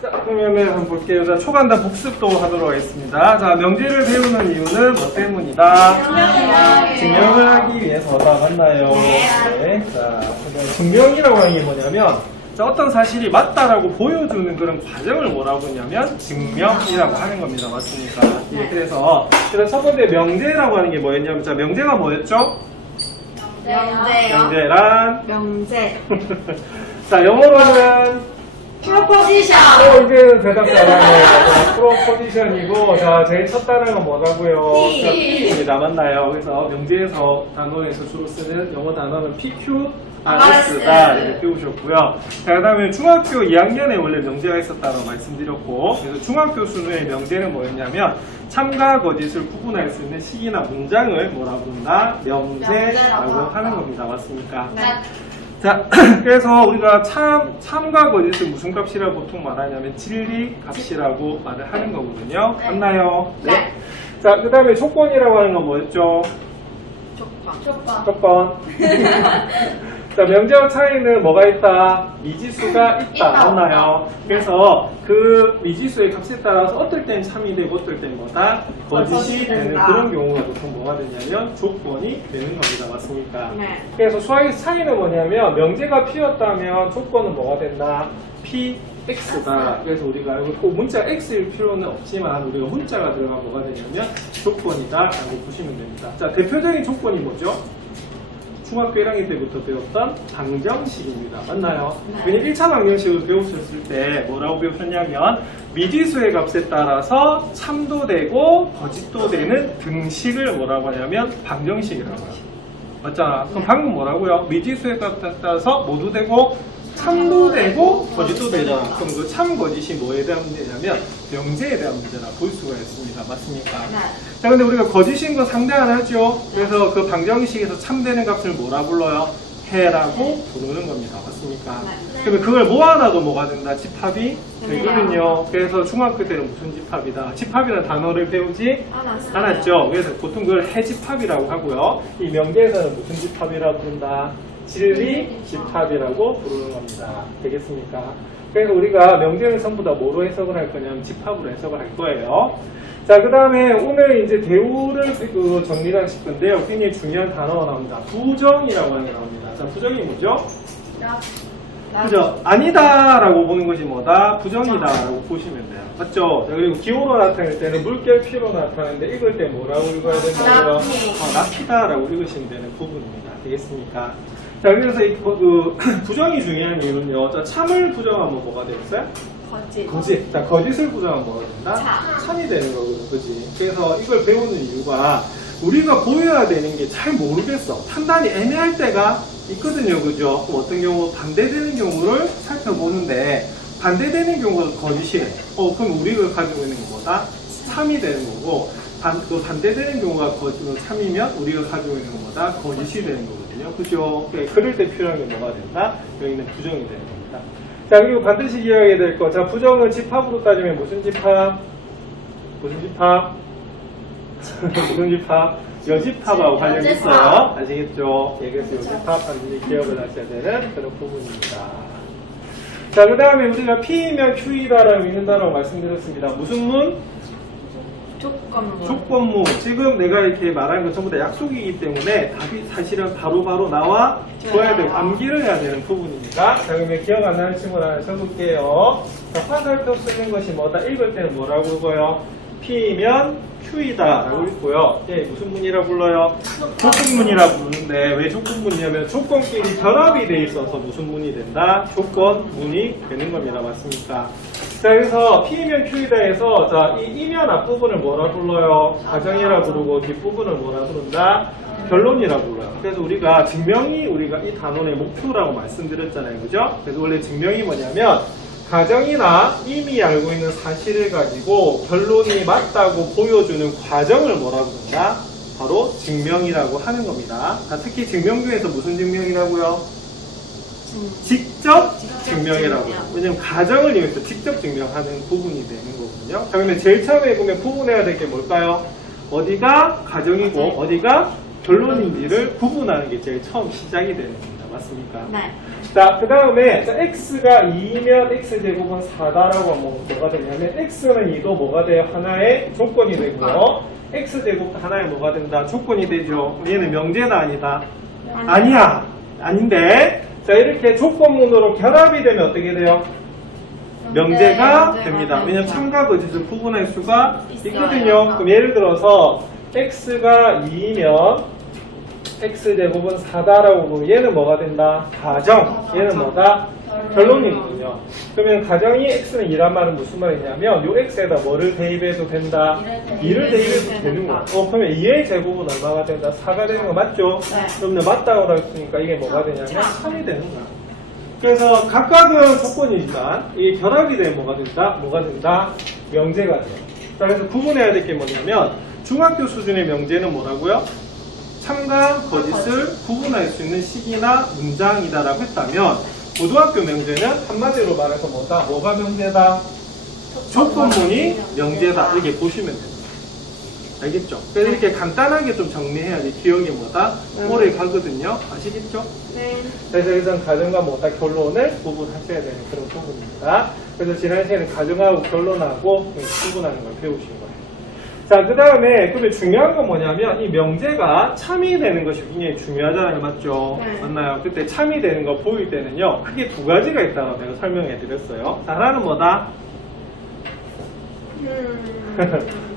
자, 그러면은 한번 볼게요. 자, 초간단 복습도 하도록 하겠습니다. 자, 명제를 배우는 이유는 뭐 때문이다? 증명을 하기 위해서다. 맞나요? 네. 자, 증명이라고 하는 게 뭐냐면, 자, 어떤 사실이 맞다라고 보여주는 그런 과정을 뭐라고 하냐면, 증명이라고 하는 겁니다. 맞습니까? 예, 그래서 첫 번째 명제라고 하는 게 뭐였냐면, 자, 명제가 뭐였죠? 명제란? 명제. 자, 영어로는 프로포지션. 이게 대답 잘하네요. 프로포지션이고, 자, 제일 첫 단어가 뭐라고요? P. 자, P입니다. 맞나요? 그래서 명제에서 단어에서 주로 쓰는 영어 단어는 PQRS다. 이렇게 배우셨고요. 자, 그 다음에 중학교 2학년에 원래 명제가 있었다고 말씀드렸고, 그래서 중학교 수능의 명제는 뭐였냐면, 참과 거짓을 구분할 수 있는 식이나 문장을 뭐라고 한다? 명제라고 하는 겁니다. 맞습니까? 네. 자, 그래서 우리가 참과 거짓을 무슨 값이라고 보통 말하냐면 진리 값이라고 말을 하는 거거든요. 맞나요? 네. 자, 그 다음에 조건이라고 하는 건 뭐였죠? 조건. 자, 명제와 차이는 뭐가 있다? 미지수가 있다. 맞나요? 그래서 그 미지수의 값에 따라서 어떨 땐 참이 되고 어떨 땐 뭐다? 거짓이 되는 그런 경우가 보통 뭐가 되냐면 조건이 되는 겁니다. 맞습니까? 네. 그래서 수학의 차이는 뭐냐면 명제가 P였다면 조건은 뭐가 된다? PX다. 그래서 우리가 꼭 문자 X일 필요는 없지만 우리가 문자가 들어가면 뭐가 되냐면 조건이다 라고 보시면 됩니다. 자, 대표적인 조건이 뭐죠? 중학교 1학년 때부터 배웠던 방정식입니다. 맞나요? 네. 왜냐면 1차 방정식을 배우셨을 때 뭐라고 배우셨냐면 미지수의 값에 따라서 참도 되고 거짓도 되는 등식을 뭐라고 하냐면 방정식이라고 해요. 맞잖아. 그럼 방금 뭐라고요? 미지수의 값에 따라서 뭐도 되고 참도 되고 거짓도 되잖아. 그럼 그 참 거짓이 뭐에 대한 문제냐면 명제에 대한 문제라 볼 수가 있습니다. 맞습니까? 네. 자, 근데 우리가 거짓인 거 상대안 하죠? 그래서 그 방정식에서 참되는 값을 뭐라 불러요? 해라고 부르는 겁니다. 맞습니까? 네. 그러면 그걸 모아놔도 뭐가 된다? 집합이 되거든요. 그래서 중학교 때는 무슨 집합이다? 집합이라는 단어를 배우지 않았죠? 그래서 보통 그걸 해집합이라고 하고요. 이 명제에서는 무슨 집합이라고 부른다? 진리 집합이라고 부르는 겁니다. 되겠습니까? 그래서 우리가 명제를 전부 다 뭐로 해석을 할 거냐면 집합으로 해석을 할 거예요. 자, 그 다음에 오늘 이제 대우를 정리를 하실 건데요. 굉장히 중요한 단어가 나옵니다. 부정이라고 하는 게 나옵니다. 자, 부정이 뭐죠? 그죠? 아니다라고 보는 것이 뭐다? 부정이다라고 보시면 돼요. 맞죠? 자, 그리고 기호로 나타낼 때는 물결 P로 나타나는데 읽을 때 뭐라고 읽어야 된다고요? 납히다라고 읽으시면 되는 부분입니다. 되겠습니까? 자, 그래서 부정이 중요한 이유는요. 자, 참을 부정하면 뭐가 되겠어요? 거짓. 자, 거짓을 부정하면 뭐가 된다? 참이 되는 거거든, 그지? 그래서 이걸 배우는 이유가 우리가 보여야 되는 게 잘 모르겠어. 판단이 애매할 때가 있거든요, 그죠? 그럼 어떤 경우 반대되는 경우를 살펴보는데 반대되는 경우가 거짓이래. 그럼 우리가 가지고 있는 게 뭐다? 참이 되는 거고 반대되는 경우가 참이면 우리가 가지고 있는 것보다 거짓이 되는 거거든요. 그죠? 그럴 때 필요한 게 뭐가 된다? 여기는 부정이 되는 겁니다. 자, 그리고 반드시 기억해야 될 거. 자, 부정은 집합으로 따지면 무슨 집합? 무슨 집합? 무슨 집합? 여집합하고 관련이 있어요. 아시겠죠? 예, 그래서 여집합 반드시 기억을 하셔야 되는 그런 부분입니다. 자, 그 다음에 우리가 P이면 Q이다라고 있는 단어를 말씀드렸습니다. 무슨 문? 조건문. 지금 내가 이렇게 말하는 건 전부 다 약속이기 때문에 답이 사실은 바로바로 나와 줘야 되고 암기를 해야 되는 부분입니다. 자, 그러면 기억 안 나는 친구 하나 써볼게요. 자, 화살표 쓰는 것이 뭐다? 읽을 때는 뭐라고 읽어요? P이면 Q이다 라고 읽고요. 예, 무슨 문이라 불러요? 조건문이라 부르는데 왜 조건문이냐면 조건끼리 결합이 돼 있어서 무슨 문이 된다? 조건문이 되는 겁니다. 맞습니까? 자, 그래서 P이면 Q이다 해서 자, 이 이면 앞부분을 뭐라 불러요? 가정이라 부르고 뒷부분을 뭐라 부른다? 결론이라 불러요. 그래서 우리가 증명이 우리가 이 단원의 목표라고 말씀드렸잖아요. 그죠? 그래서 원래 증명이 뭐냐면 가정이나 이미 알고 있는 사실을 가지고 결론이 맞다고 보여주는 과정을 뭐라 부른다? 바로 증명이라고 하는 겁니다. 자, 특히 증명 중에서 무슨 증명이라고요? 직접 증명이라고. 왜냐면 가정을 이용해서 직접 증명하는 부분이 되는 거거든요. 자, 그러면 제일 처음에 보면 구분해야 될 게 뭘까요? 어디가 가정이고 어디가 결론인지를 구분하는 게 제일 처음 시작이 되는 겁니다. 맞습니까? 네. 자, 그 다음에 x가 2면 x제곱은 4다라고 하면 뭐가 되냐면 x는 2도 뭐가 돼요? 하나의 조건이 되고요. x제곱 하나의 뭐가 된다? 조건이 되죠. 얘는 명제다 아니다? 아니야. 아닌데. 자, 이렇게 조건문으로 결합이 되면 어떻게 돼요? 명제가 됩니다. 왜냐면 참과 거짓을 구분할 수가 있거든요. 그럼 예를 들어서 x가 2면 x제곱은 4다라고 보면 얘는 뭐가 된다? 가정. 얘는 뭐다? 결론이거든요. 그러면 가정이 x는 2란 말은 무슨 말이냐면 요 x에다 뭐를 대입해도 된다? 2를 대입해도 되는 거야. 그러면 2의 제곱은 얼마가 된다? 4가 되는 거 맞죠? 그러면 맞다고 했으니까 이게 뭐가 되냐면 3이 되는 거야. 그래서 각각은 조건이지만 이게 결합이 되면 뭐가 된다? 뭐가 된다? 명제가 돼요. 자, 그래서 구분해야 될 게 뭐냐면 중학교 수준의 명제는 뭐라고요? 참과 거짓을 구분할 수 있는 식이나 문장이다라고 했다면 고등학교 명제는 한마디로 말해서 뭐다? 뭐가 명제다? 조건문이 명제다. 이렇게 보시면 됩니다. 알겠죠? 그래서 이렇게 간단하게 좀 정리해야지 기억이 뭐다? 오래 가거든요. 아시겠죠? 네. 그래서 여기서는 가정과 뭐다? 결론을 구분하셔야 되는 그런 부분입니다. 그래서 지난 시간에 가정하고 결론하고 구분하는 걸 배우신 거예요. 자, 그 다음에 그러면 중요한 건 뭐냐면 이 명제가 참이 되는 것이 굉장히 중요하잖아요. 맞죠? 네. 맞나요? 그때 참이 되는 거 보일 때는요. 크게 두 가지가 있다고 내가 설명해 드렸어요. 하나는 뭐다?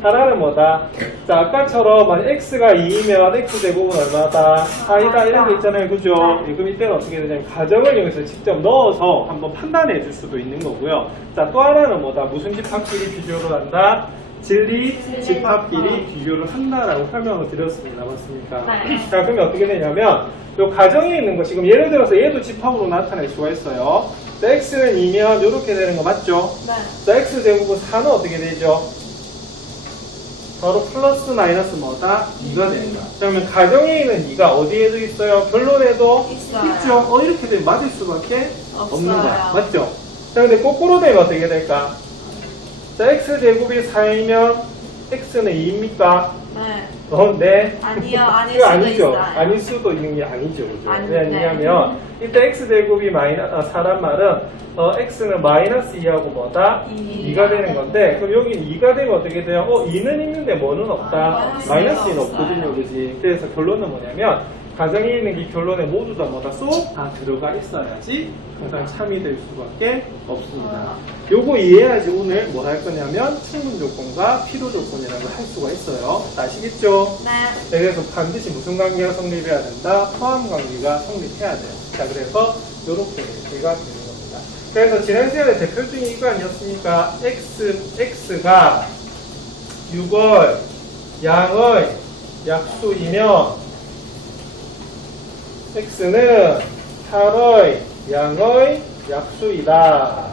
하나는 뭐다? 자, 아까처럼 만약 x가 2이면 x제곱은 얼마다? 4이다 이런 게 있잖아요. 그죠? 그럼 이때는 어떻게 되냐면 가정을 이용해서 직접 넣어서 한번 판단해 줄 수도 있는 거고요. 자, 또 하나는 뭐다? 무슨 집합끼리 비교를 한다? 진리 집합끼리 비교를 한다라고 설명을 드렸습니다. 맞습니까? 네. 자, 그러면 어떻게 되냐면 요 가정에 있는 거 지금 예를 들어서 얘도 집합으로 나타낼 수가 있어요. 자, x는 2면 이렇게 되는 거 맞죠? 네. 자, x제곱은 4는 어떻게 되죠? 바로 플러스 마이너스 뭐다? 2가 됩니다. 그러면 가정에 있는 2가 어디에도 있어요? 결론에도 있어요. 있죠? 이렇게 되면 맞을 수밖에 없는 없어요. 거야. 맞죠? 자, 근데 거꾸로 되면 어떻게 될까? 자, x제곱이 4이면 x는 2입니까? 네. 네. 아니요, 아닐 이거 수도 아니죠. 있어요. 아닐 수도 있는 게 아니죠. 그죠? 아니, 왜 아니냐면, 이때 x제곱이 4란 말은, x는 마이너스 2하고 뭐다? 2가 되는 건데, 그럼 여기 2가 되면 어떻게 돼요? 2는 있는데 뭐는 없다? 마이너스 2는 없거든요. 그지? 그래서 결론은 뭐냐면, 가정에 있는 이 결론에 모두 다 뭐다? 쏙 다 들어가 있어야지 항상 참이 될 수밖에 없습니다. 요거 이해해야지 오늘 뭘 할 거냐면 충분 조건과 필요 조건이라는 걸 할 수가 있어요. 아시겠죠? 네. 그래서 반드시 무슨 관계가 성립해야 된다? 포함 관계가 성립해야 돼요. 자, 그래서 요렇게 얘가 되는 겁니다. 그래서 지난 시간에 대표적인 이거 아니었습니까? x가 6월 양의 약수이면 x는 8의 양의 약수이다.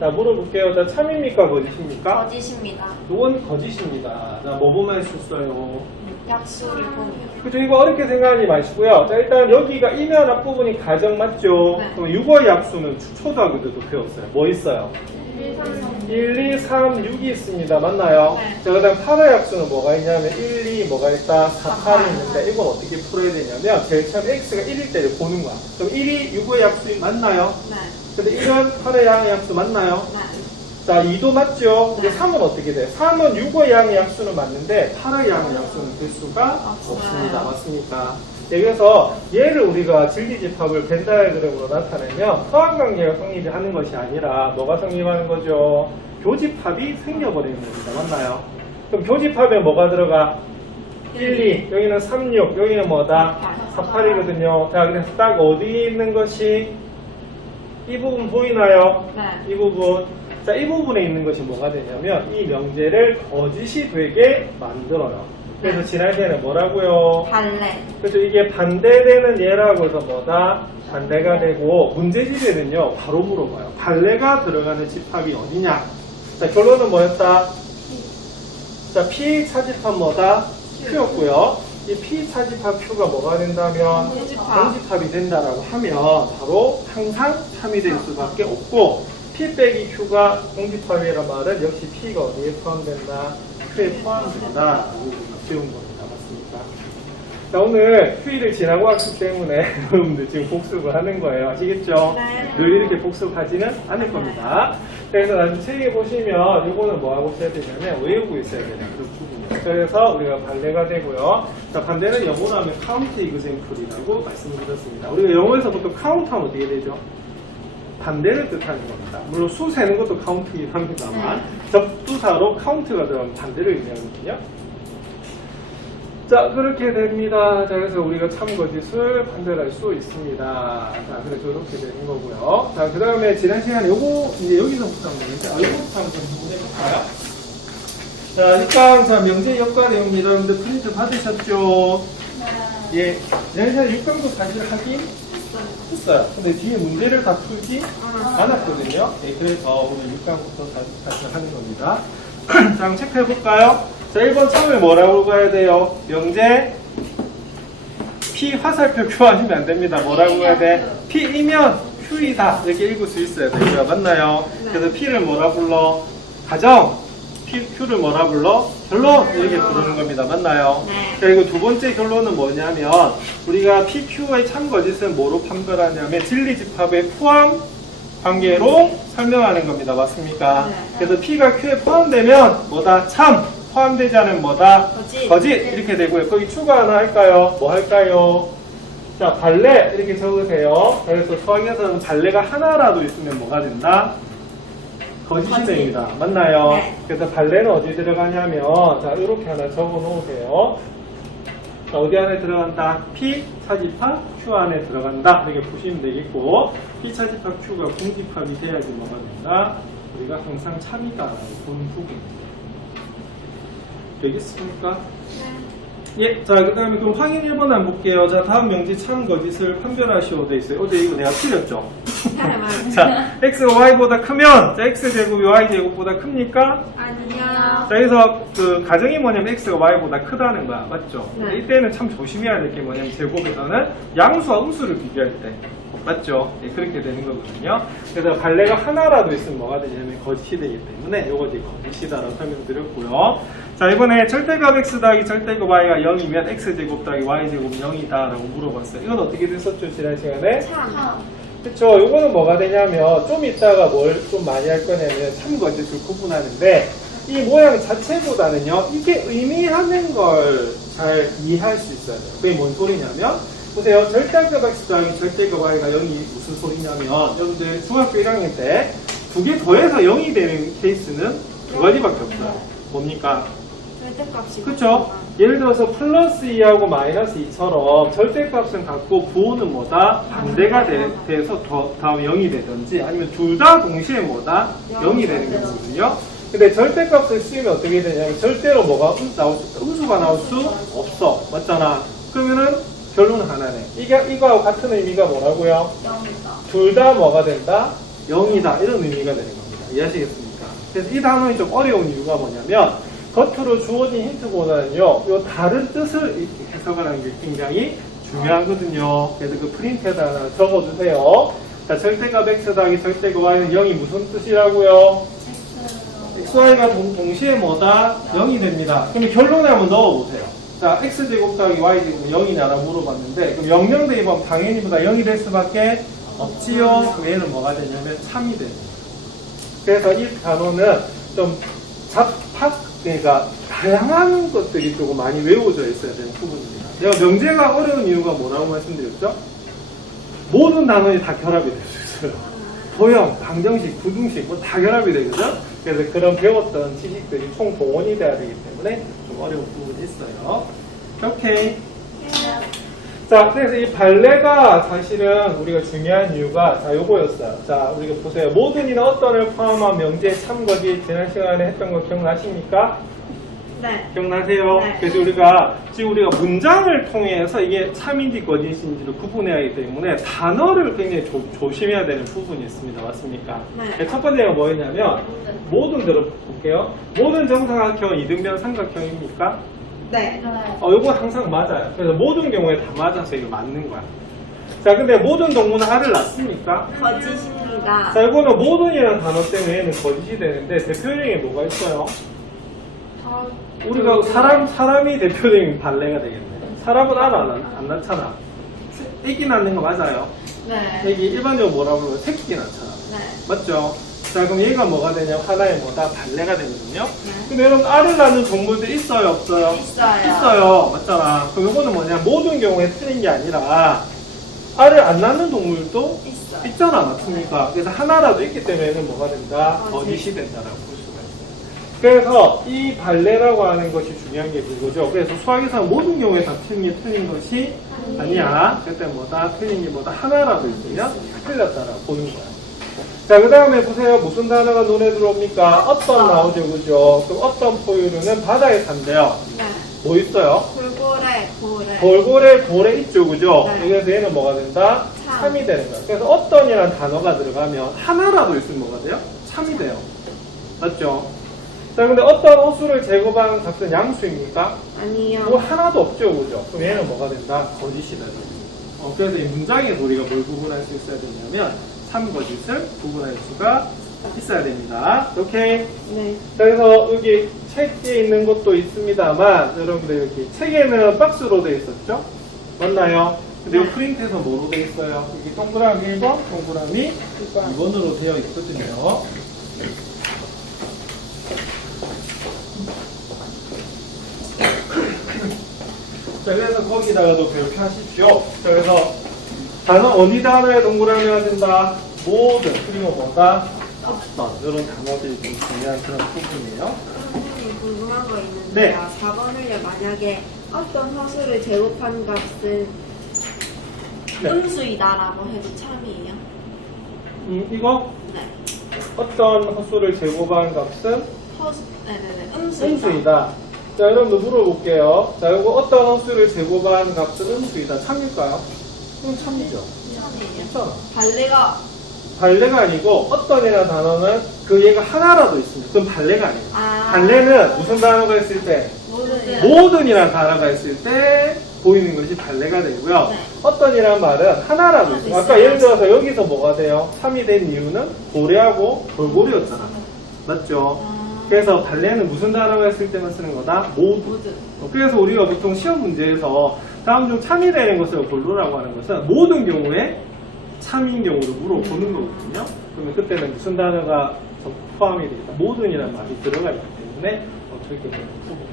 자, 물어볼게요. 자, 참입니까? 거짓입니까? 거짓입니다. 이건 거짓입니다. 자, 뭐 보면 할 수 있어요? 약수를 보면. 그죠? 이거 어렵게 생각하지 마시고요. 자, 일단 여기가 이면 앞부분이 가정 맞죠? 네. 그럼 6의 약수는 초등학교 때도 배웠어요. 뭐 있어요? 1, 2, 3, 6이 있습니다. 맞나요? 네. 자, 그 다음 8의 약수는 뭐가 있냐면 1, 2, 뭐가 있다? 4, 8이 있는데 이건 어떻게 풀어야 되냐면 제일 처음 x가 1일 때를 보는 거야. 그럼 1이 6의 약수 맞나요? 네. 근데 1은 8의 양의 약수 맞나요? 네. 자, 2도 맞죠? 근데 네. 3은 어떻게 돼? 3은 6의 양의 약수는 맞는데 8의 양의 약수는 될 수가 없어요. 없습니다. 맞습니까? 네, 그래서 얘를 우리가 진리집합을 벤 다이어그램으로 나타내면 포함관계가 성립이 하는 것이 아니라 뭐가 성립하는 거죠? 교집합이 생겨버리는 겁니다. 맞나요? 그럼 교집합에 뭐가 들어가? 1, 2, 여기는 3, 6, 여기는 뭐다? 4, 8이거든요. 자, 그래서 딱 어디에 있는 것이 이 부분 보이나요? 네. 이 부분. 자, 이 부분에 있는 것이 뭐가 되냐면 이 명제를 거짓이 되게 만들어요. 그래서 지난 시간에 뭐라고요? 발레. 그래서 이게 반대되는 예라고 해서 뭐다? 반대가 되고 문제집에는요 바로 물어봐요. 발레가 들어가는 집합이 어디냐? 자, 결론은 뭐였다? 자, P 차집합 뭐다? Q였고요. 이 P 차집합 Q가 뭐가 된다면 공집합이 된다라고 하면 바로 항상 참이 될 수밖에 없고 P 빼기 Q가 공집합이라는 말은 역시 P가 어디에 포함된다? Q에 포함된다. 라고 우리가 배운 겁니다. 맞습니까? 자, 오늘 휴일을 지나고 왔기 때문에 여러분들 지금 복습을 하는 거예요. 아시겠죠? 네. 늘 이렇게 복습하지는 않을 겁니다. 그래서 나중에 책에 보시면 이거는 뭐 하고 있어야 되냐면 외우고 있어야 되는 그런 부분이에요. 그래서 우리가 반대가 되고요. 자, 반대는 영어로 하면 카운트 이그샘플이라고 말씀드렸습니다. 우리가 영어에서 보통 카운트하면 어떻게 되죠? 반대를 뜻하는 겁니다. 물론 수 세는 것도 카운트이긴 합니다만 접두사로 카운트가 들어가면 반대를 의미하거든요. 자, 그렇게 됩니다. 자, 그래서 우리가 참거짓을 판별할 수 있습니다. 자, 그래서 이렇게 되는 거고요. 자, 그 다음에 지난 시간에 요거 이제 여기서부터 한번 보는데, 요거부터 한번 해볼까요? 자, 일단 자 명제 역과 내용입니다. 여러분들 프린트 받으셨죠? 네. 예, 지난 시간에 6강도 사실 하긴 했어요. 근데 뒤에 문제를 다 풀지 않았거든요. 예, 그래서 오늘 6강부터 다시 하는 겁니다. 자, 한번 체크해볼까요? 자, 1번 처음에 뭐라고 가야 돼요? 명제 P 화살표 Q 하시면 안 됩니다. 뭐라고 가야 돼? P이면 Q이다. 이렇게 읽을 수 있어야 돼요. 맞나요? 그래서 P를 뭐라 불러? 가정. Q를 뭐라 불러? 결론. 이렇게 부르는 겁니다. 맞나요? 네. 그리고 두 번째 결론은 뭐냐면 우리가 PQ의 참거짓은 뭐로 판별하냐면 진리집합의 포함 관계로 설명하는 겁니다. 맞습니까? 네. 그래서 P가 Q에 포함되면 뭐다? 참. 포함되지 않은 뭐다? 거짓. 이렇게 되고요. 거기 추가 하나 할까요? 뭐 할까요? 자, 발레 이렇게 적으세요. 그래서 수학에서는 발레가 하나라도 있으면 뭐가 된다? 거짓이 거짓. 됩니다. 맞나요? 네. 그래서 발레는 어디 들어가냐면 자, 이렇게 하나 적어 놓으세요. 자, 어디 안에 들어간다? P 차집합 Q 안에 들어간다. 이렇게 보시면 되겠고 P 차집합 Q가 공집합이 돼야지 뭐가 된다? 우리가 항상 참이다라고 보는 부분입니다. 되겠습니까? 예, 자, 그 다음에 그럼 확인 1번 한번 볼게요. 자, 다음 명제 참 거짓을 판별하시오 돼 있어요. 어제 이거 내가 틀렸죠? 자, x가 y보다 크면, 자, x제곱이 y제곱보다 큽니까? 아니요. 자, 그래서 그 가정이 뭐냐면 x가 y보다 크다는 거야. 맞죠? 네. 이때는 참 조심해야 될 게 뭐냐면 제곱에서는 양수와 음수를 비교할 때. 맞죠? 예, 그렇게 되는 거거든요. 그래서 발레가 하나라도 있으면 뭐가 되냐면 거짓이 되기 때문에 요거 이제 거짓이다라고 설명드렸고요. 자, 이번에 절대값 x 더하기 절대값 y가 0이면 x제곱 더하기 y제곱 0이다라고 물어봤어요. 이건 어떻게 됐었죠? 지난 시간에? 참. 그쵸. 요거는 뭐가 되냐면 좀 이따가 뭘 좀 많이 할 거냐면 참거짓을 구분하는데 이 모양 자체보다는요 이게 의미하는 걸 잘 이해할 수 있어야 돼요. 그게 뭔 소리냐면 보세요. 절대값 x 더하기 절대값 y가 0이 무슨 소리냐면 여러분들 중학교 1학년 때 두 개 더해서 0이 되는 케이스는 두 가지밖에 없어요. 뭡니까? 절대값이. 그쵸? 예를 들어서 플러스 2하고 마이너스 2처럼 절대값은 같고 부호는 뭐다? 반대가 돼서 다음에 0이 되든지 아니면 둘 다 동시에 뭐다? 0이 되는 거거든요. 근데 절대값을 쓰면 어떻게 되냐면 절대로 뭐가 나올 수 있다. 음수가 나올 수 없어. 맞잖아. 그러면은 결론은 하나네. 이거하고 같은 의미가 뭐라고요? 0이다. 둘 다 뭐가 된다? 0이다. 이런 의미가 되는 겁니다. 이해하시겠습니까? 그래서 이 단어는 좀 어려운 이유가 뭐냐면 겉으로 주어진 힌트보다는요, 요 다른 뜻을 해석을 하는 게 굉장히 중요하거든요. 그래서 그 프린트에다 하나 적어주세요. 자, 절대값 x 더하기 절대값 y는 0이 무슨 뜻이라고요? x, y가 동시에 뭐다? 0이 됩니다. 그럼 결론에 한번 넣어보세요. 자, x제곱 더하기 y제곱 0이냐라고 물어봤는데, 그럼 0, 0 대입하면 당연히 보다 0이 될 수밖에 없지요. 그럼 얘는 뭐가 되냐면 참이 됩니다. 그래서 이 단어는 좀 그러니까 다양한 것들이 조금 많이 외워져 있어야 되는 부분입니다. 제가 명제가 어려운 이유가 뭐라고 말씀드렸죠? 모든 단원이 다 결합이 될 수 있어요. 도형, 방정식, 부등식 뭐 다 결합이 되거든. 그래서 그런 배웠던 지식들이 총동원이 돼야 되기 때문에 좀 어려운 부분이 있어요. 오케이. 자, 그래서 이 발레가 사실은 우리가 중요한 이유가 자, 요거였어요. 자, 우리가 보세요. 모든이나 어떤을 포함한 명제 참거짓 지난 시간에 했던 거 기억나십니까? 네. 기억나세요? 네. 그래서 우리가 지금 우리가 문장을 통해서 이게 참인지 거짓인지를 구분해야 하기 때문에 단어를 굉장히 조심해야 되는 부분이 있습니다. 맞습니까? 네. 첫 번째가 뭐였냐면 모든 들어볼게요. 모든 정사각형은 이등변 삼각형입니까? 네. 이거 항상 맞아요. 그래서 모든 경우에 다 맞아서 이거 맞는 거야. 자, 근데 모든 동문은 하를 낳습니까? 거짓입니다. 자, 이거는 모든이라는 단어 때문에 얘는 거짓이 되는데 대표적인 게 뭐가 있어요? 우리가 사람이 대표적인 발레가 되겠네. 사람은 안 낳잖아. 애기 낳는 거 맞아요? 네. 애기 일반적으로 뭐라고 그러면 새끼 낳잖아. 네. 맞죠? 자, 그럼 얘가 뭐가 되냐? 하나의 뭐다? 발레가 되거든요. 네. 근데 여러분, 알을 낳는 동물들 있어요? 없어요? 있어요. 있어요. 맞잖아. 그럼 이거는 뭐냐? 모든 경우에 틀린 게 아니라, 알을 안 낳는 동물도 있어요. 있잖아. 맞습니까? 그래서 하나라도 있기 때문에 얘는 뭐가 된다? 거짓이 된다라고 볼 수가 있어요. 그래서 이 발레라고 하는 것이 중요한 게 그거죠. 그래서 수학에서 모든 경우에 다 틀린 게 틀린 것이 아니야. 그때 뭐다? 틀린 게 뭐다? 하나라도 있으면 틀렸다라고 보는 거야. 자, 그 다음에 보세요. 무슨 단어가 눈에 들어옵니까? 어떤 나오죠, 그죠? 그럼 어떤 포유류는 바다에 산대요. 네. 뭐 있어요? 골고래, 고래. 돌고래, 고래 있죠, 그죠? 네. 그래서 얘는 뭐가 된다? 참. 참이 되는 거야. 그래서 어떤이라는 단어가 들어가면 하나라도 있으면 뭐가 돼요? 참이 돼요. 맞죠? 자, 근데 어떤 호수를 제곱하는 값은 양수입니까? 아니요. 뭐 하나도 없죠, 그죠? 그럼 얘는 뭐가 된다? 거짓이다. 그래서 이 문장에서 우리가 뭘 구분할 수 있어야 되냐면 참거짓을 구분할 수가 있어야 됩니다. 오케이? 네. 자, 그래서 여기 책에 있는 것도 있습니다만 여러분들 여기 책에는 박스로 되어 있었죠? 맞나요? 근데 이 네. 프린트에서 뭐로 되어 있어요? 여기 동그라미 1번, 동그라미 2번으로 되어 있거든요. 자, 그래서 거기다가도 별표하십시오. 자, 그래서 단어 어디 단어에 동그라미가 된다? 모든 그리고 뭐다? 어떤 이런 단어들이 좀 중요한 그런 부분이에요. 선생님 궁금한 거 있는데요. 네. 4번을요, 만약에 어떤 허수를 제곱한 값은 네. 음수이다라고 해도 참이에요? 이거 네. 어떤 허수를 제곱한 값은 네네네. 음수이다. 음수이다. 자, 여러분들 물어볼게요. 자, 이거 어떤 허수를 제곱한 값은 음수이다. 참일까요? 그럼 참이죠. 참이에요. 괜찮아. 발레가 발레가 아니고 어떤이라는 단어는 그 얘가 하나라도 있습니다. 그럼 발레가 아니에요. 아. 발레는 무슨 단어가 있을 때? 모든 모든이라는 단어가 있을 때 보이는 것이 발레가 되고요. 네. 어떤이라는 말은 하나라도 있어요. 아까 있어요. 예를 들어서 여기서 뭐가 돼요? 참이 된 이유는 고래하고 돌고래였잖아. 맞죠? 그래서 발레는 무슨 단어가 있을 때만 쓰는 거다? 모두. 모든. 그래서 우리가 보통 시험 문제에서 다음 중 참이 되는 것을 골라라고 하는 것은 모든 경우에 참인 경우로 물어보는 거거든요. 그러면 그때는 무슨 단어가 포함이 되겠다? 모든이라는 말이 들어가 있기 때문에 그렇게 되는 부분.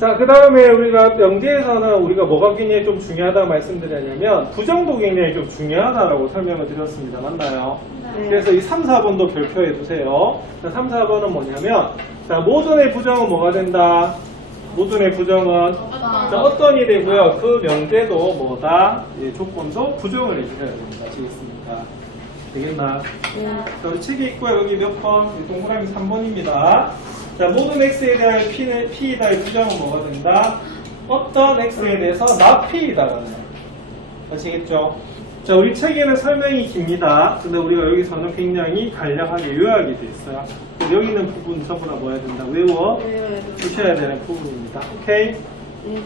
자, 그 다음에 우리가 명제에서는 우리가 뭐가 굉장히 좀 중요하다고 말씀드렸냐면 부정도 굉장히 좀 중요하다라고 설명을 드렸습니다. 맞나요? 네. 그래서 이 3, 4번도 별표해 두세요. 자, 3, 4번은 뭐냐면 자, 모든의 부정은 뭐가 된다? 모든의 부정은 자, 어떤이 되고요. 그 명제도 뭐다? 예, 조건도 부정을 해주셔야 됩니다. 아시겠습니까? 되겠나? 네. 자, 우리 책에 있고요. 여기 몇 번? 동그라미 3번입니다. 자, 모든 x에 대한 p이다의 부정은 뭐가 된다? 어떤 x에 대해서 not p이다라는 거. 아시겠죠? 자, 우리 책에는 설명이 깁니다. 근데 우리가 여기서는 굉장히 간략하게 요약이 돼 있어요. 여기 있는 부분 전부 다 뭐 해야 된다? 외워 주셔야 되는 부분입니다. 오케이? 네.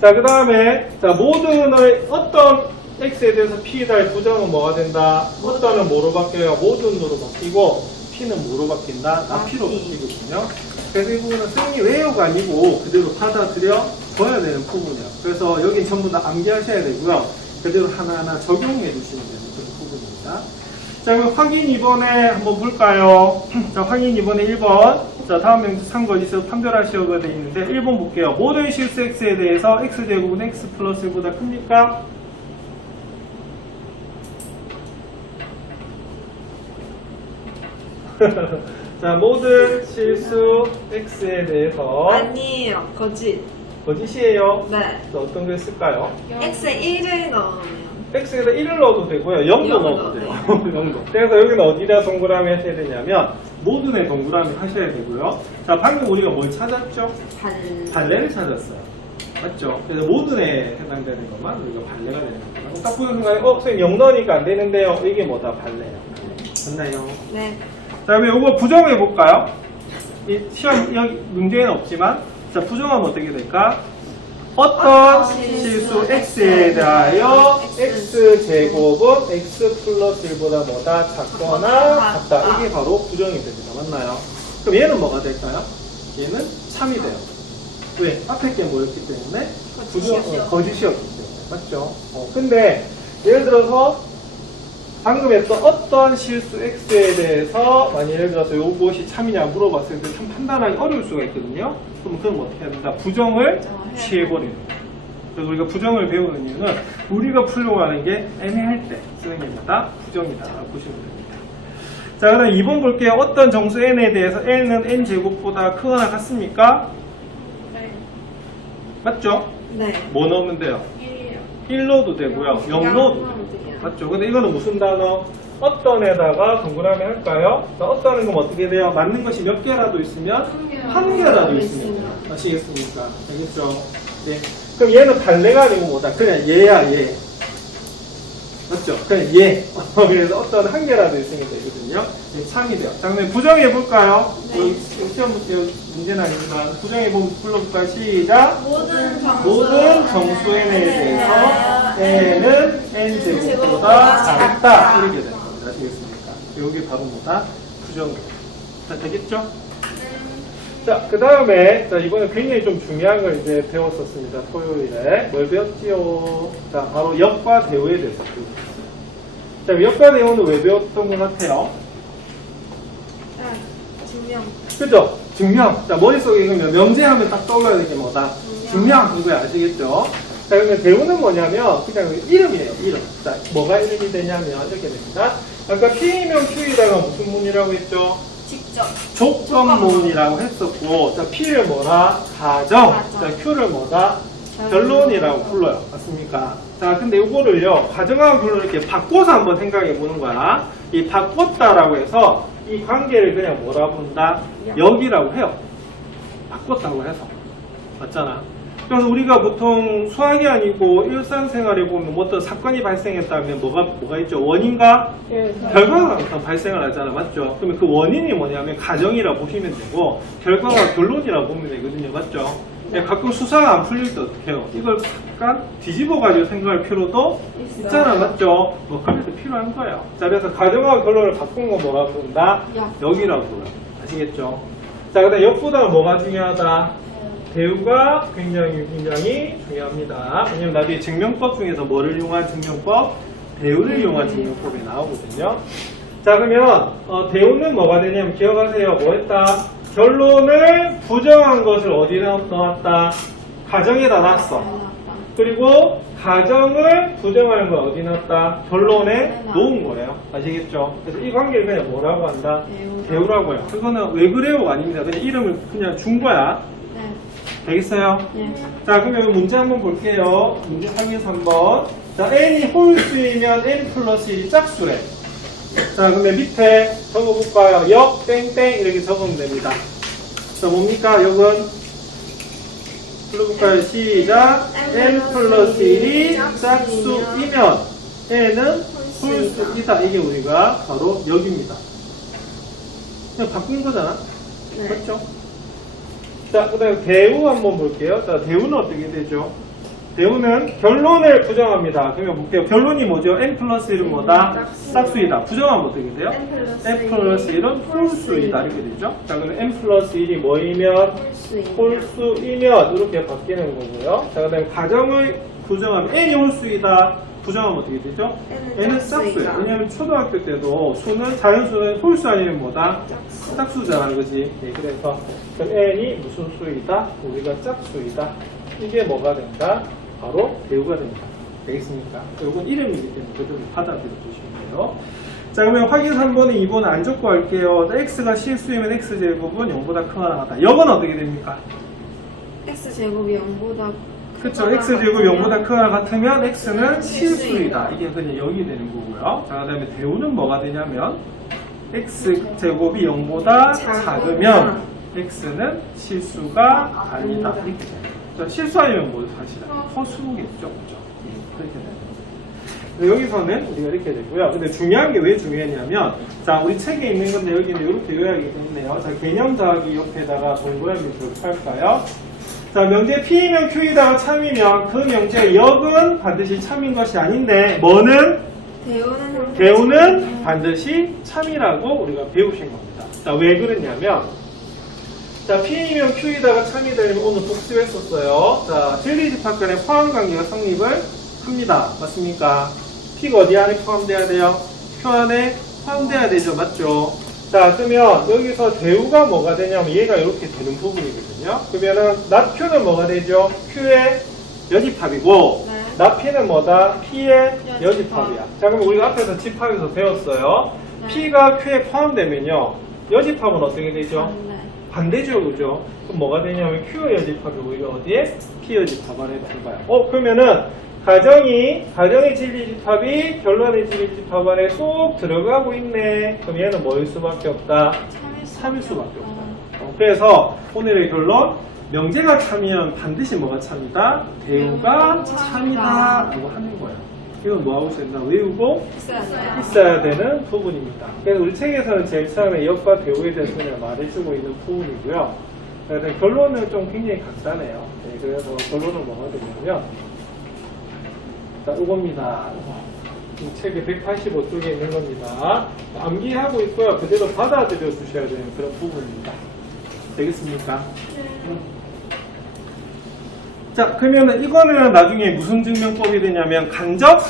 자, 그 다음에 자, 모든의 어떤 x에 대해서 p이다의 부정은 뭐가 된다? 어떤은 뭐로 바뀌어요? 모든으로 바뀌고 p는 뭐로 바뀐다? 나피로 바뀌거든요. 그래서 이 부분은 승리 외우가 아니고 그대로 받아들여 버려야 되는 부분이에요. 그래서 여긴 전부 다 암기하셔야 되고요. 그대로 하나하나 적용해 주시면 되는 그런 부분입니다. 자, 그럼 확인 2번에 한번 볼까요? 자, 확인 2번에 1번. 자, 다음 명사 상거짓에서 판별하시오가 되어 있는데 1번 볼게요. 모든 실수 x에 대해서 x제곱은 x 플러스 1보다 큽니까? 자, 모든 실수 x에 대해서 아니에요. 거짓. 거짓이에요. 네. 자, 어떤 게 있을까요? x에 1을 넣으면 x에다 1을 넣어도 되고요. 0도 넣어도 돼요. 0도. 그래서 여기는 어디다 동그라미 하셔야 되냐면 모든에 동그라미 하셔야 되고요. 자, 방금 우리가 뭘 찾았죠? 발레를 찾았어요. 맞죠? 그래서 모든에 해당되는 것만 우리가 발레가 되는 겁니다. 딱 보는 순간에 선생님 0 넣으니까 안 되는데요. 이게 뭐다? 발레예요. 맞나요? 네. 자, 그럼 이거 부정해 볼까요? 이 시험 여기 문제는 없지만 자, 부정하면 어떻게 될까? 어떤 실수 x에 대하여 x제곱은 x 플러스 1보다 뭐다? 작거나 같다. 이게 바로 부정이 됩니다. 맞나요? 그럼 얘는 뭐가 될까요? 얘는 참이 돼요. 왜? 앞에 게 뭐였기 때문에? 거짓이었죠. 거짓이었기 때문에. 맞죠? 근데 예를 들어서 방금 했던 어떤 실수 X에 대해서 만약 예를 들어서 이것이 참이냐 물어봤을 때 참 판단하기 어려울 수가 있거든요. 그럼 그건 어떻게 해야 된다? 부정을 취해버리는 거예요. 그래서 우리가 부정을 배우는 이유는 우리가 풀려고 하는 게 애매할 때 쓰는 게 뭐다? 부정이다 라고 보시면 됩니다. 자, 그럼 2번 볼게요. 어떤 정수 n에 대해서 n은 n제곱보다 크거나 같습니까? 네. 맞죠? 네. 뭐 넣으면 돼요? 1이에요. 1 넣어도 되고요. 0 넣어도 돼요. 맞죠? 근데 이거는 무슨 단어? 어떤에다가 동그라미 할까요? 자, 어떤은 그럼 어떻게 돼요? 맞는 것이 몇 개라도 있으면 한 개라도 있으면 돼요. 아시겠습니까? 알겠죠? 네. 그럼 얘는 발레가 아니고 뭐다? 그냥 얘야, 얘. 맞죠? 그냥 얘. 그래서 어떤 한 개라도 있으면 되거든요. 네, 참이 돼요. 자, 그러면 부정해볼까요? 네. 여기 시험 문제는 아니지만 부정해보면 불러볼까요? 시작. 모든 정수 n에 대해서 n은 n제곱보다 작다. 이렇게 되는 겁니다. 아시겠습니까? 여기 바로 뭐다? 부정이에요. 자, 되겠죠? 자, 그 다음에, 자, 이번에 굉장히 좀 중요한 걸 이제 배웠었습니다. 토요일에. 뭘 배웠지요? 자, 바로 역과 대우에 대해서 배웠습니다. 자, 역과 대우는 왜 배웠던 것 같아요? 증명. 그죠? 증명. 자, 머릿속에 그러면 명제하면 딱 떠올라야 되는 게 뭐다? 증명. 그거 아시겠죠? 자, 그러면 대우는 뭐냐면, 그냥 이름이에요, 이름. 자, 뭐가 이름이 되냐면, 이렇게 됩니다. 아까 P이면 Q이다가 무슨 문이라고 했죠? 직접. 조건문이라고 했었고, 자, P를 뭐라? 가정. 자, Q를 뭐다? 결론이라고 불러요. 맞습니까? 자, 근데 이거를요, 가정하고 결론을 이렇게 바꿔서 한번 생각해 보는 거야. 이 바꿨다라고 해서 이 관계를 그냥 뭐라 부른다? 역이라고 해요. 바꿨다고 해서. 맞잖아. 그래서 우리가 보통 수학이 아니고 일상생활에 보면 뭐 어떤 사건이 발생했다면 뭐가 있죠? 원인과 결과가 항상 발생을 하잖아. 맞죠? 그러면 그 원인이 뭐냐면 가정이라 보시면 되고 결과가 결론이라 보면 되거든요. 맞죠? 가끔 수사가 안 풀릴 때 어떻게 해요? 이걸 약간 뒤집어가지고 생각할 필요도 있잖아. 맞죠? 뭐 그럴 때 필요한 거예요. 자, 그래서 가정과 결론을 바꾼 건 뭐라 부른다? 역이라고 불러요. 아시겠죠? 자, 그 다음 역보다는 뭐가 중요하다? 대우가 굉장히 중요합니다. 왜냐면 나중에 증명법 중에서 뭐를 이용한 증명법? 대우를 이용한 증명법이 나오거든요. 자, 그러면 대우는 뭐가 되냐면 기억하세요. 뭐 했다? 결론을 부정한 것을 어디다 넣었다? 가정에다 놨어. 그리고 가정을 부정하는 걸 어디 놨다? 결론에 놓은 거예요. 아시겠죠? 그래서 이 관계를 그냥 뭐라고 한다? 대우라고 해요. 그거는 왜 그래요? 아닙니다. 그냥 이름을 그냥 준 거야. 되겠어요? 자, 그러면 문제 한번 볼게요. 문제 확인해서 한번. 자, n이 홀수이면 n 플러스 1이 짝수래. 자, 그러면 밑에 적어볼까요? 역, 땡땡 이렇게 적으면 됩니다. 자, 뭡니까? 역은? 불러볼까요? 시작. n 플러스 1이 짝수이면 n은 홀수이다. 이게 우리가 바로 역입니다. 그냥 바꾼 거잖아. 그렇죠? 자, 그 다음에 대우 한번 볼게요. 자, 대우는 어떻게 되죠? 대우는 결론을 부정합니다. 그러면 볼게요. 결론이 뭐죠? n 플러스 1은 뭐다? 짝수이다. 부정하면 어떻게 돼요? n 플러스 1은 홀수이다. 이렇게 되죠? 자, 그러면 n 플러스 1이 뭐이면? 홀수이면 이렇게 바뀌는 거고요. 자, 그 다음에 가정을 부정하면 n이 홀수이다. 부정하면 어떻게 되죠? n은 짝수예요. 왜냐하면 초등학교 때도 수는 자연수는 홀수 아니면 뭐다? 짝수잖아, 그지? 네, 그래서 그럼 n이 무슨 수이다? 우리가 짝수이다. 이게 뭐가 된다? 바로 대우가 됩니다. 되겠습니까? 이건 이름이기 때문에 그대로 받아들여 주시면 돼요. 자, 그러면 확인 3번은 2번은 안 적고 할게요. x가 실수이면 x제곱은 0보다 크거나 같다. 역은 어떻게 됩니까? x제곱이 0보다 그쵸. x제곱 0보다 크거나 같으면 x는 실수이다. 이게 그냥 0이 되는 거고요. 자, 그 다음에 대우는 뭐가 되냐면 x제곱이 0보다 작으면 x는 실수가 아니다. 이렇게 돼요. 자, 실수 아니면 뭐 사실은 허수겠죠. 그죠? 그렇게 되는 거죠. 여기서는 우리가 이렇게 되고요. 근데 중요한 게 왜 중요했냐면, 자, 우리 책에 있는 건데 여기는 이렇게 요약이 됐네요. 자, 개념 더하기 옆에다가 동그라미 기록할까요? 자, 명제 P이면 Q이다가 참이면 그 명제의 역은 반드시 참인 것이 아닌데 뭐는? 대우는 반드시 참이라고 우리가 배우신 겁니다. 자, 왜 그러냐면 자, P이면 Q에다가 참이 되면 오늘 복습했었어요. 자, 진리집합 간의 포함관계가 성립을 합니다. 맞습니까? P가 어디 안에 포함돼야 돼요? Q 안에 포함돼야 되죠. 맞죠? 자, 그러면 여기서 대우가 뭐가 되냐면 얘가 이렇게 되는 부분이거든요. 그러면은 납 Q는 뭐가 되죠? Q의 여집합이고 네. 납 P는 뭐다? P의 여집합. 여집합이야. 자, 그럼 우리가 앞에서 집합에서 배웠어요. 네. P가 Q에 포함되면요. 여집합은 어떻게 되죠? 네. 반대죠, 그죠? 그럼 뭐가 되냐면 Q 여집합이고 이게 어디에? P 여집합 안에 들어가요. 그러면은 가정의 진리집합이 결론의 진리집합 안에 쏙 들어가고 있네. 그럼 얘는 뭐일 수밖에 없다? 3일 수밖에 없다. 그래서 오늘의 결론, 명제가 참이면 반드시 뭐가 참이다? 대우가 참이다 라고 하는 거예요. 이건 뭐하고 있었나? 외우고 있어야 되는 부분입니다. 그래서 우리 책에서는 제일 처음에 역과 대우에 대해서 그냥 말해주고 있는 부분이고요. 그래서 결론은 좀 굉장히 간단해요. 네, 그래서 결론은 뭐가 되냐면, 자, 이겁니다. 이 책의 185쪽에 있는 겁니다. 암기하고 있고요. 그대로 받아들여 주셔야 되는 그런 부분입니다. 되겠습니까? 자, 그러면 이거는 나중에 무슨 증명법이 되냐면 간접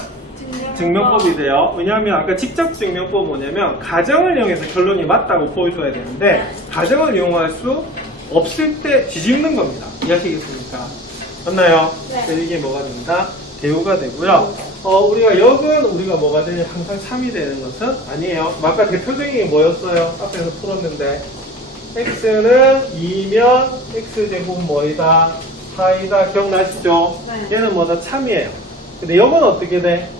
증명법이 돼요. 왜냐하면 아까 직접 증명법 뭐냐면 가정을 이용해서 결론이 맞다고 보여줘야 되는데 가정을 이용할 수 없을 때 뒤집는 겁니다. 이해하시겠습니까? 맞나요? 네. 그래서 이게 뭐가 됩니다? 대우가 되고요. 우리가 역은 우리가 뭐가 되냐 항상 참이 되는 것은 아니에요. 아까 대표적인 게 뭐였어요? 앞에서 풀었는데 x는 2면 x제곱 뭐이다? 4이다. 기억나시죠? 네. 얘는 뭐다? 참이에요. 근데 역은 어떻게 돼?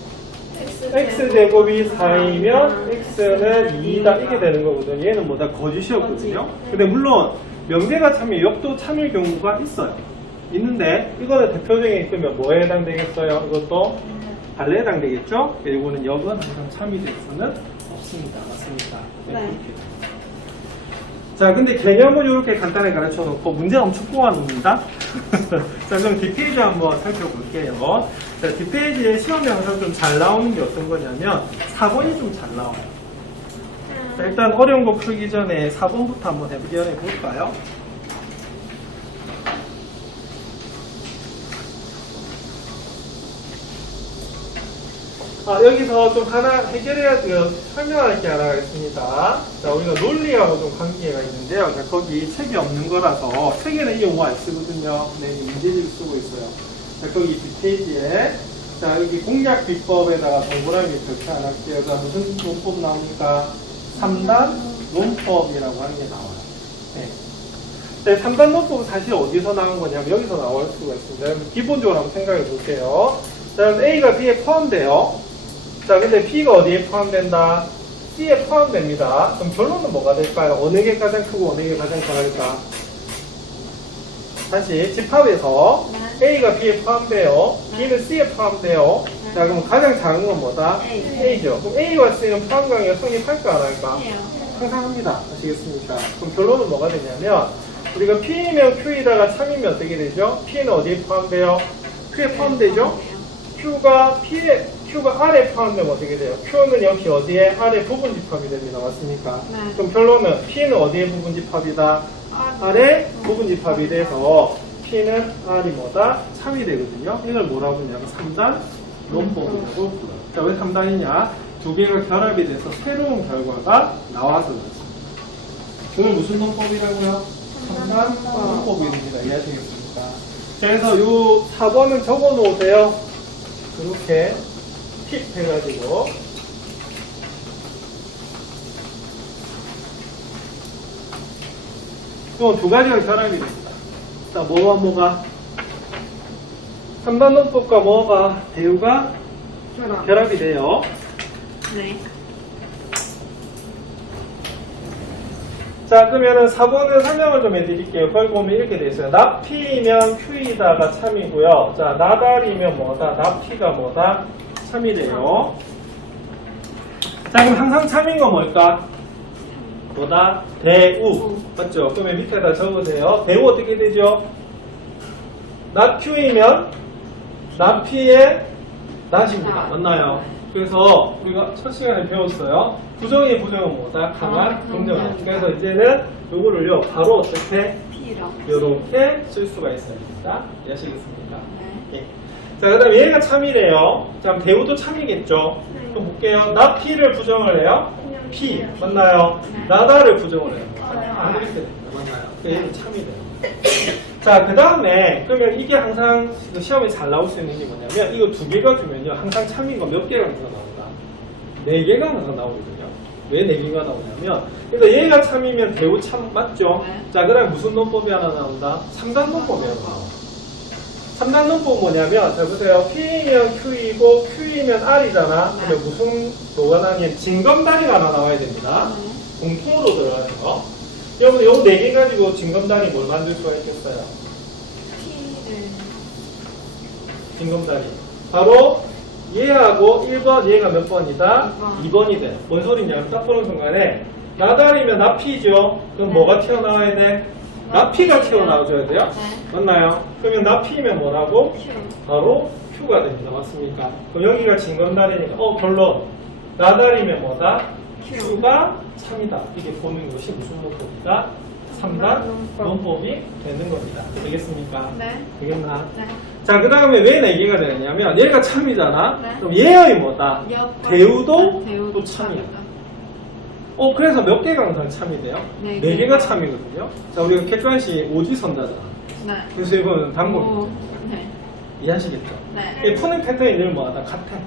x제곱이 4이면 x는 2다. 이게 되는 거거든요. 얘는 뭐다? 거짓이었거든요. 거짓. 근데 물론 명제가 참이, 역도 참일 경우가 있어요. 있는데 이거는 대표적인 끄면 뭐에 해당되겠어요? 이것도 발레에 해당되겠죠? 이거는 역은 항상 참이 될 수는 없습니다. 맞습니까? 네. 이렇게. 자, 근데 개념은 이렇게 간단하게 가르쳐 놓고 문제 엄청 꼬아놓습니다. 자, 그럼 뒷페이지 한번 살펴볼게요. 자, 뒷페이지에 시험에 항상 좀 잘 나오는 게 어떤 거냐면 4번이 좀 잘 나와요. 자, 일단 어려운 거 풀기 전에 4번부터 한번 해볼까요? 여기서 좀 하나 해결해야 돼요. 설명할 게 하나 있습니다. 자, 우리가 논리하고 좀 관계가 있는데요. 자, 거기 책이 없는 거라서, 책에는 이 용어 안 쓰거든요. 네, 문제지를 쓰고 있어요. 자, 거기 뒷페이지에, 자, 여기 공략 비법에다가 동그라미 이렇게 안 할게요. 자, 무슨 논법 나옵니까? 3단 논법이라고 하는 게 나와요. 네. 네, 3단 논법은 사실 어디서 나온 거냐면 여기서 나올 수가 있습니다. 기본적으로 한번 생각해 볼게요. 자, A가 B에 포함돼요. 자, 근데 P가 어디에 포함된다? C에 포함됩니다. 그럼 결론은 뭐가 될까요? 어느 게 가장 크고 어느 게 가장 작을까? 다시 집합에서 네. A가 B에 포함돼요. 네. B는 C에 포함돼요. 네. 자, 그럼 가장 작은 건 뭐다? A. A죠. 그럼 A와 C는 포함관계가 성립할까 안 할까? 해요. 항상 합니다. 아시겠습니까? 그럼 결론은 뭐가 되냐면 우리가 P이면 Q에다가 참이면 어떻게 되죠? P는 어디에 포함돼요? Q에 포함되죠? Q가 R에 포함되면 어떻게 돼요? Q는 역시 어디에? R에 부분집합이 됩니다. 맞습니까? 네. 그럼 결론은 P는 어디에 부분집합이다? R에 부분집합이 돼서 P는 R이 뭐다? 참이 되거든요. 이걸 뭐라고 하냐면 3단 논법이라고 불러요. 자, 왜 3단이냐? 두 개가 결합이 돼서 새로운 결과가 나와서 그렇습니다. 이걸 무슨 논법이라고요? 3단 논법입니다. 이해하시겠습니까? 자, 그래서 요 4번은 적어 놓으세요. 이렇게 팁 해가지고 또 두 가지가 결합이 됩니다. 자, 뭐가 3단 논법과 뭐가 대우가 결합이 돼요. 네. 자, 그러면은 4번을 설명을 좀 해드릴게요. 거기 보면 이렇게 돼 있어요. 납P이면 Q이다가 참이고요. 자, 나달이면 뭐다? 납P가 뭐다? 참이 돼요. 자, 그럼 항상 참인 거 뭘까? 뭐다? 대우. 맞죠? 그러면 밑에다 적으세요. 대우 어떻게 되죠? 납Q이면 납P의 낫입니다. 맞나요? 그래서 우리가 첫 시간에 배웠어요. 부정의 부정은 뭐다? 강한 긍정어. 그래서 이제는 요거를요 바로 어떻게 P로. 이렇게 쓸 수가 있습니다. 이해하시겠습니까? 네. 예. 자, 그 다음에 얘가 참이래요. 자, 그럼 대우도 참이겠죠? 그럼 볼게요. 나 P를 부정을 해요? P. 맞나요? 나다를 부정을 해요. 안 이렇게 됩니다. 맞나요? 얘는 참이 돼요. 자, 그 다음에, 그러면 이게 항상 시험에 잘 나올 수 있는 게 뭐냐면, 이거 두 개가 주면요, 항상 참인 거 몇 개가 항상 나온다? 네 개가 항상 나오거든요. 왜 네 개가 나오냐면, 그래서 얘가 참이면 대우 참, 맞죠? 네. 자, 그 다음에 무슨 논법이 하나 나온다? 3단 논법이 하나 나와. 3단 논법 뭐냐면, 자, 보세요. P이면 Q이고, Q이면 R이잖아. 그러면 무슨 뭐가 나냐면, 징검다리가 하나 나와야 됩니다. 공통으로 들어가는 거. 여러분, 요 네 개 가지고 징검다리 뭘 만들 수가 있겠어요? P를. 징검다리. 바로 얘하고 1번, 얘가 몇 번이다? 2번이 돼. 뭔 소리냐면 딱 보는 순간에 나다리면 나피죠? 그럼 뭐가 튀어나와야 돼? 나피가 튀어나와줘야 돼요? 맞나요? 그러면 나피면 뭐라고? Q. 바로 Q가 됩니다. 맞습니까? 그럼 여기가 징검다리니까 결론. 나다리면 뭐다? Q가 참이다. 이게 보는 것이 무슨 논법이다? 3단 논법이 되는 겁니다. 되겠습니까? 네. 되겠나? 네. 자, 그 다음에 왜 4개가 되느냐면, 얘가 참이잖아? 네. 그럼 얘의 뭐다? 몇 대우도 대우도 또 참이야. 그래서 몇 개가 항상 참이 돼요? 네 4개가 참이거든요. 자, 우리가 객관식 오지선다잖아. 네. 그래서 이거는 단골이죠. 오, 네. 이해하시겠죠? 네. 얘 푸는 패턴이 늘 뭐하다? 같아.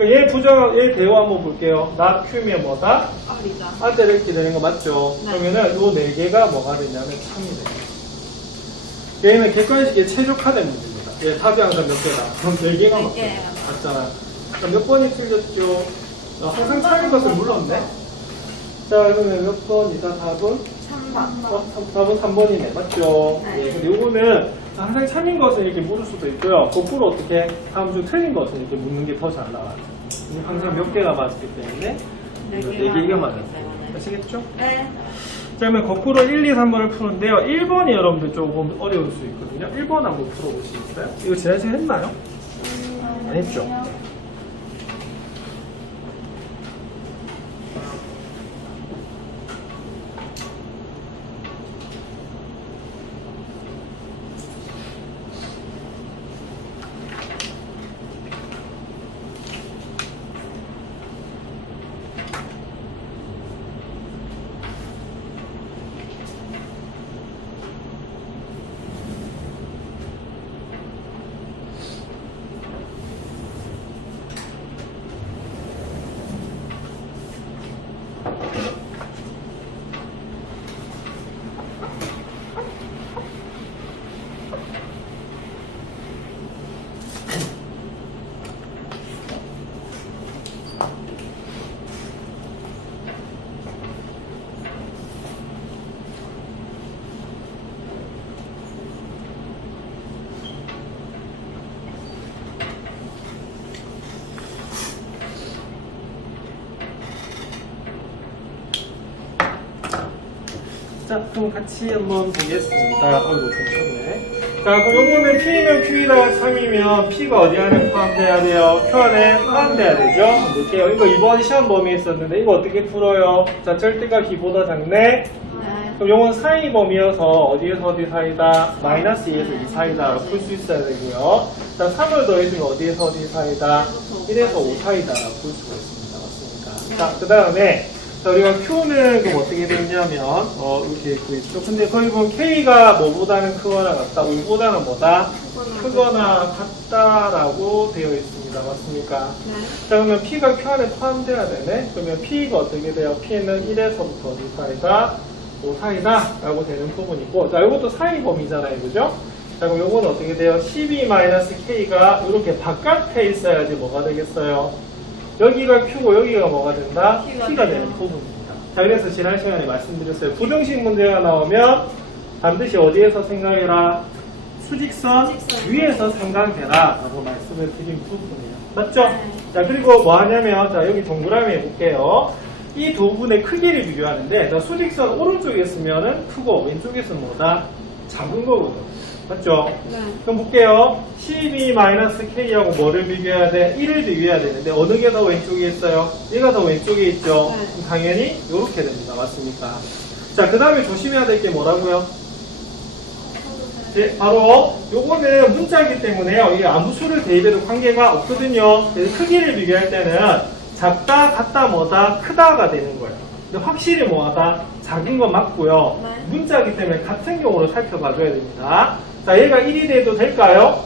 얘 부정, 얘 대우 한번 볼게요. 나 Q면 뭐다? 어리다. 아재 이렇게 되는 거 맞죠? 네. 그러면은 요 4개가 뭐가 되냐면 참이 돼요. 얘는 객관식에 최적화된 문제입니다. 얘 답이 항상 몇 개다? 그럼 4개가 맞죠? 네 개예요. 맞잖아. 그럼 몇 번이 틀렸죠? 항상 참인 것을 물렀네? 자, 그러면 몇 번이다? 답은? 3번. 답은 3번이네. 맞죠? 네. 예, 근데 요거는 항상 참인 것은 이렇게 물을 수도 있고요. 거꾸로 어떻게 다음 중 틀린 것은 이렇게 묻는 게 더 잘 나와요. 항상 몇 개가 맞기 때문에 4개가 맞았어요. 아시겠죠? 네. 자, 그러면 거꾸로 1, 2, 3번을 푸는데요. 1번이 여러분들 조금 어려울 수 있거든요. 1번 한번 풀어보시겠어요? 이거 지난 시간에 했나요? 안 했죠? 자, 그럼 같이 한번 보겠습니다. 어이구, 괜찮네. 자, 그럼 요거는 P면 Q이다가 3이면 P가 어디 안에 포함돼야 돼요? Q 안에 포함돼야 되죠? 한번 볼게요. 이거 이번 시험 범위에 있었는데, 이거 어떻게 풀어요? 자, 절대가 B보다 작네? 네. 그럼 요건 사이 범위여서 어디에서 어디 사이다? 마이너스 2에서 2 사이다. 풀 수 있어야 되고요. 자, 3을 더해주면 어디에서 어디 사이다? 1에서 5 사이다. 풀 수가 있습니다. 맞습니까? 자, 그 다음에, 자, 우리가 Q는 그럼 어떻게 되냐면, 이렇게 있고 있죠. 근데 거기 보면 K가 뭐보다는 크거나 같다? 5보다는 뭐다? 크거나 같다라고 되어 있습니다. 맞습니까? 네. 자, 그러면 P가 Q 안에 포함돼야 되네? 그러면 P가 어떻게 돼요? P는 1에서부터 어디 사이다? 5 사이다? 라고 되는 부분이고, 자, 이것도 사이 범위잖아요. 그죠? 자, 그럼 요거는 어떻게 돼요? 12-K가 이렇게 바깥에 있어야지 뭐가 되겠어요? 여기가 Q고 여기가 뭐가 된다? P가 되는 부분입니다. 자, 그래서 지난 시간에 말씀드렸어요. 부등식 문제가 나오면 반드시 어디에서 생각해라? 수직선 위에서 생각해라 라고 말씀을 드린 부분이에요. 맞죠? 네. 자, 그리고 뭐 하냐면, 자, 여기 동그라미 해볼게요. 이 두 분의 크기를 비교하는데, 자, 수직선 오른쪽에 있으면은 크고 왼쪽에 있으면 뭐다? 작은 거거든. 맞죠? 네. 그럼 볼게요. 12-k하고 뭐를 비교해야 돼? 1을 비교해야 되는데 어느 게 더 왼쪽에 있어요? 얘가 더 왼쪽에 있죠? 네. 그럼 당연히 이렇게 됩니다. 맞습니까? 자, 그 다음에 조심해야 될 게 뭐라고요? 네, 바로 요거는 문자이기 때문에요. 이게 아무 수를 대입해도 관계가 없거든요. 그래서 크기를 비교할 때는 작다, 같다, 뭐다, 크다가 되는 거예요. 근데 확실히 뭐하다? 작은 건 맞고요. 네. 문자이기 때문에 같은 경우를 살펴봐줘야 됩니다. 자, 얘가 1이 돼도 될까요?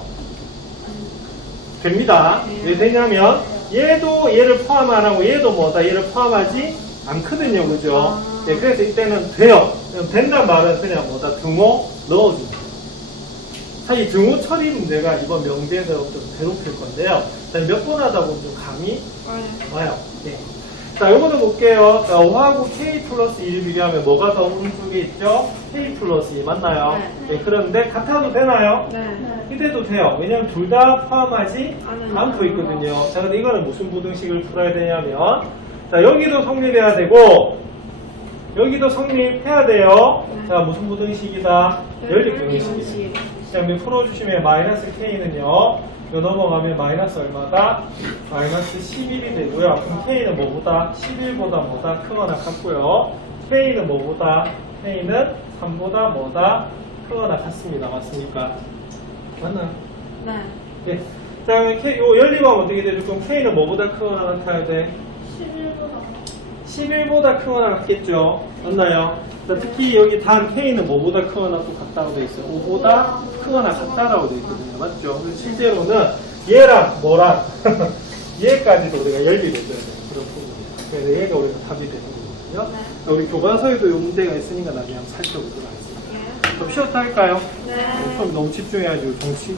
됩니다. 네. 왜 되냐면 얘도 얘를 포함 안 하고 얘도 뭐다? 얘를 포함하지 않거든요. 그죠? 아. 네, 그래서 이때는 돼요. 그럼 된단 말은 그냥 뭐다? 등호 넣어줍니다. 사실 등호 처리 문제가 이번 명제에서 좀 괴롭힐 건데요. 몇 번 하다 보면 좀 감이 와요. 네. 자, 요거도 볼게요. 자, 5하고 K 플러스 1을 비교하면 뭐가 더 오른쪽에 있죠? K 플러스 2 맞나요? 네. 네, 그런데 같아도 되나요? 네. 이래도 돼요. 왜냐면 둘 다 포함하지 않은 않고 있거든요. 자, 근데 이거는 무슨 부등식을 풀어야 되냐면, 자, 여기도 성립해야 되고, 여기도 성립해야 돼요. 네. 자, 무슨 부등식이다? 연립 부등식이다. 자, 그럼 풀어주시면 마이너스 K는요, 요 넘어가면 마이너스 얼마다? 마이너스 11이 되고요. 그럼 K는 뭐보다? 11보다 뭐다? 크거나 같고요. K는 뭐보다? K는 3보다 뭐다? 크거나 같습니다. 맞습니까? 맞나요? 네. 네. 자, 그러면 K, 요 연립하면 어떻게 되죠? 그럼 K는 뭐보다 크거나 같아야 돼? 11보다 크거나 같겠죠? 맞나요? 자, 특히 여기 단 K는 뭐보다 크거나 또 같다고 되어 있어요. 5보다 크거나 같다라고 되어 있거든요. 맞죠? 그래서 실제로는 얘랑 뭐랑 얘까지도 우리가 연립해줘야 되는 그런 부분입니다. 그래서 얘가 우리가 답이 되는 거거든요. 네. 우리 교과서에도 이 문제가 있으니까 나중에 한번 살펴보도록 하겠습니다. 네. 좀 쉬었다 할까요? 네. 그럼 너무 집중해가지고 정치